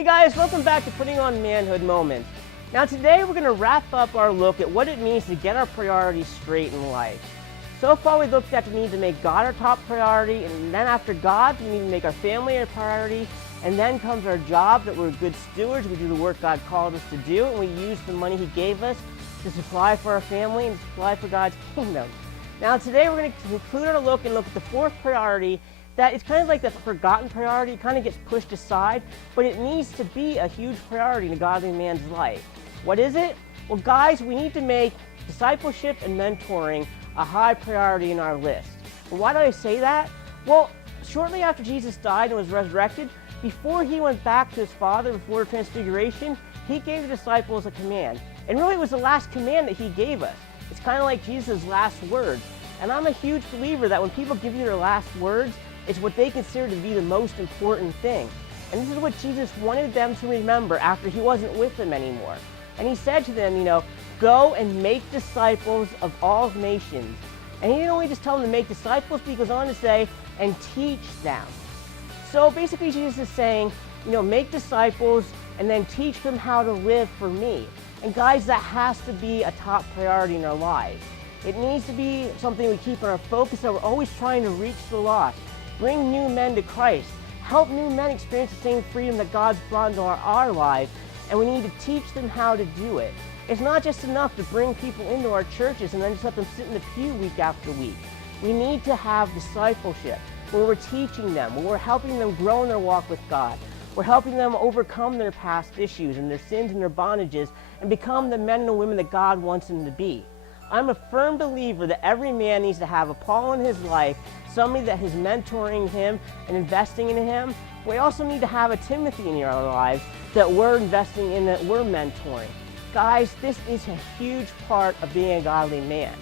Hey guys, welcome back to Putting On Manhood Moment. Now today we're going to wrap up our look at what it means to get our priorities straight in life. So far we looked at the need to make God our top priority, and then after God we need to make our family our priority, and then comes our job, that we're good stewards, we do the work God called us to do, and we use the money He gave us to supply for our family and supply for God's kingdom. Now today we're going to conclude our look and look at the fourth priority. That it's kind of like the forgotten priority. It kind of gets pushed aside, but it needs to be a huge priority in a godly man's life. What is it? Well, guys, we need to make discipleship and mentoring a high priority in our list. And why do I say that? Well, shortly after Jesus died and was resurrected, before He went back to His Father, before Transfiguration, He gave the disciples a command. And really, it was the last command that He gave us. It's kind of like Jesus' last words. And I'm a huge believer that when people give you their last words, it's what they consider to be the most important thing. And this is what Jesus wanted them to remember after He wasn't with them anymore. And He said to them, go and make disciples of all nations. And He didn't only just tell them to make disciples, but He goes on to say, and teach them. So basically Jesus is saying, make disciples and then teach them how to live for me. And guys, that has to be a top priority in our lives. It needs to be something we keep in our focus, that we're always trying to reach the lost. Bring new men to Christ. Help new men experience the same freedom that God's brought into our lives, and we need to teach them how to do it. It's not just enough to bring people into our churches and then just let them sit in the pew week after week. We need to have discipleship, where we're teaching them, where we're helping them grow in their walk with God. We're helping them overcome their past issues and their sins and their bondages and become the men and women that God wants them to be. I'm a firm believer that every man needs to have a Paul in his life, somebody that is mentoring him and investing in him. We also need to have a Timothy in our lives that we're investing in, that we're mentoring. Guys, this is a huge part of being a godly man.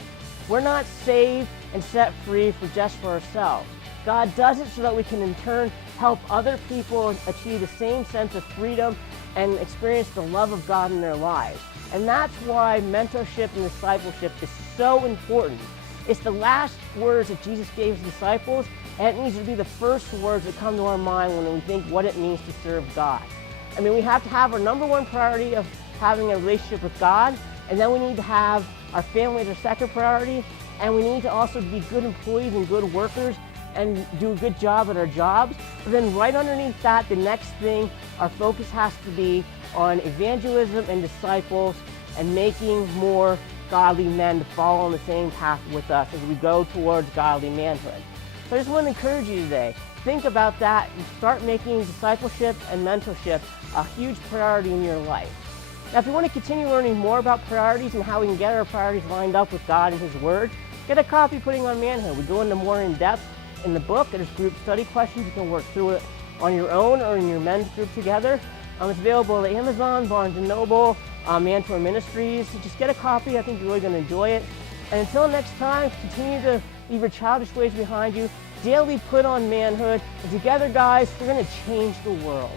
We're not saved and set free for ourselves. God does it so that we can in turn help other people achieve the same sense of freedom and experience the love of God in their lives. And that's why mentorship and discipleship is so important. It's the last words that Jesus gave His disciples, and it needs to be the first words that come to our mind when we think what it means to serve God. I mean, we have to have our number one priority of having a relationship with God, and then we need to have our family as our second priority, and we need to also be good employees and good workers and do a good job at our jobs. But then right underneath that, the next thing, our focus has to be on evangelism and disciples and making more godly men to follow on the same path with us as we go towards godly manhood. So I just want to encourage you today, think about that and start making discipleship and mentorship a huge priority in your life. Now, if you want to continue learning more about priorities and how we can get our priorities lined up with God and His Word, get a copy of Putting On Manhood. We go into more in depth in the book. There's group study questions. You can work through it on your own or in your men's group together. It's available at Amazon, Barnes & Noble, Mantour Ministries. So just get a copy. I think you're really going to enjoy it. And until next time, continue to leave your childish ways behind you. Daily put on manhood. And together, guys, we're going to change the world.